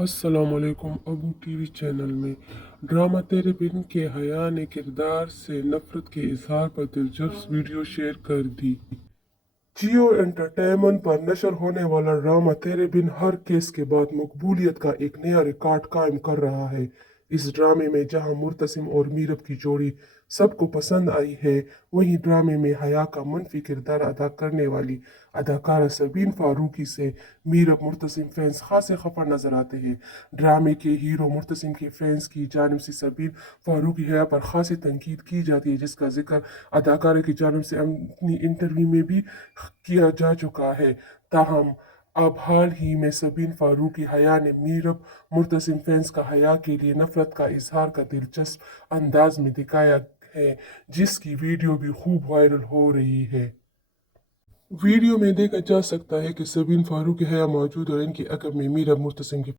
अस्सलामुअलैकुम। Abu TV channel में drama तेरे बिन के हया ने किरदार से नफरत के इजहार पर दिलचस्प वीडियो शेयर कर दी। जियो एंटरटेनमेंट पर नशर होने वाला ड्रामा तेरे बिन हर केस के बाद मकबूलियत का एक नया रिकॉर्ड कायम कर रहा है। इस ड्रामे में जहां मुर्तसिम और मीरब की जोड़ी सबको पसंद आई है, वहीं ड्रामे में हया का मनफी किरदार अदा करने वाली अदाकारा सबीन फारूकी से मीरब मुर्तसिम फैंस खासे खफा नजर आते हैं। ड्रामे के हीरो मुर्तसिम के फैंस की जानिब से सबीन फारूकी हया पर खासी तनकीद की जाती है, जिसका जिक्र अदाकारा की जानिब से अपनी इंटरव्यू में भी किया जा चुका है। ताहम अब हाल ही में सबीन फारूकी हया ने मीरब मुर्तसिम फैंस का हया के लिए नफरत का इजहार का दिलचस्प अंदाज में दिखाया है, जिसकी वीडियो भी खूब वायरल हो रही है। वीडियो में देखा जा सकता है कि सबीन फारूकी हया मौजूद और इनकी अकब में मीरब मुर्तसिम की